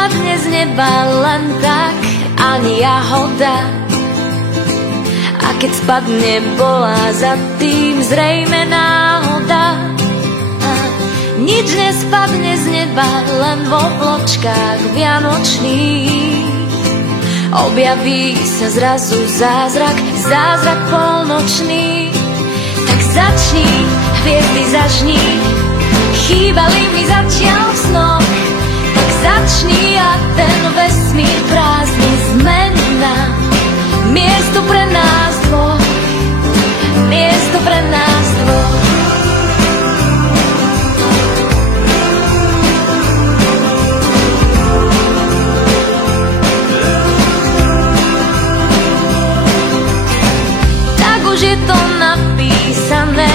nespadne z neba len tak, ani jahoda. A keď spadne, bola za tým zrejme náhoda. A nič nespadne z neba, len vo vločkách vianočných objaví sa zrazu zázrak, zázrak polnočný. Tak začni, hviezdy zažni, chýbali mi zatiaľ v snoch. Tak začni a ten vesmír prázdny zmena. Miesto pre nás dvoch, miesto pre nás dvoch. Tak už je to napísané,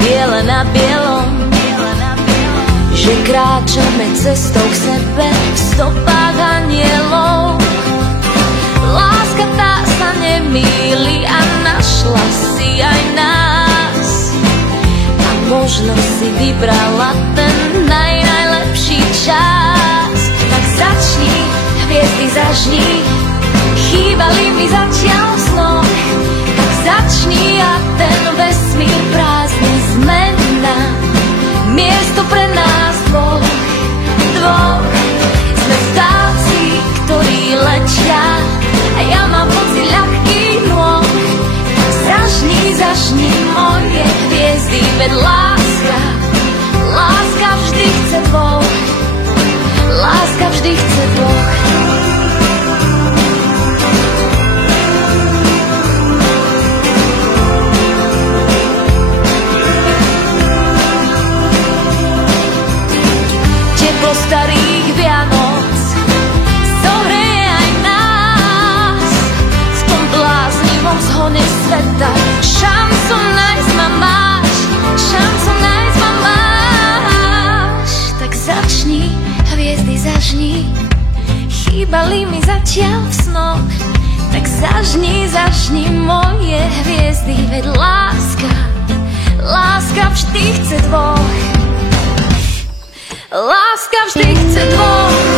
biele na bielom, že kráčame cestou k sebe v stopách anielov. Láska tá sa nemýli a našla si aj nás. A možno si vybrala ten najlepší čas. Tak začni, hviezdy zažni, chýbali mi zatiaľ v snoch. Tak začni a ten vesmír prázdny zmena. Miesto pre nás dvoch, dvoch. Sme vtáci, ktorí letia, a ja mám pocit ľahkých nôh. Zažni, zažni moje hviezdy, veď láska, láska vždy chce dvoch, láska vždy chce dvoch. Teplo starých Vianoc zohreje aj nás v tom bláznivom zhone sveta. Šancu nájsť ma máš, šancu nájsť ma máš. Tak začni, hviezdy zažni, chýbali mi zatiaľ v snoch. Tak zažni, zažni moje hviezdy, veď láska, láska vždy chce dvoch. Láska vždy chce dvoch.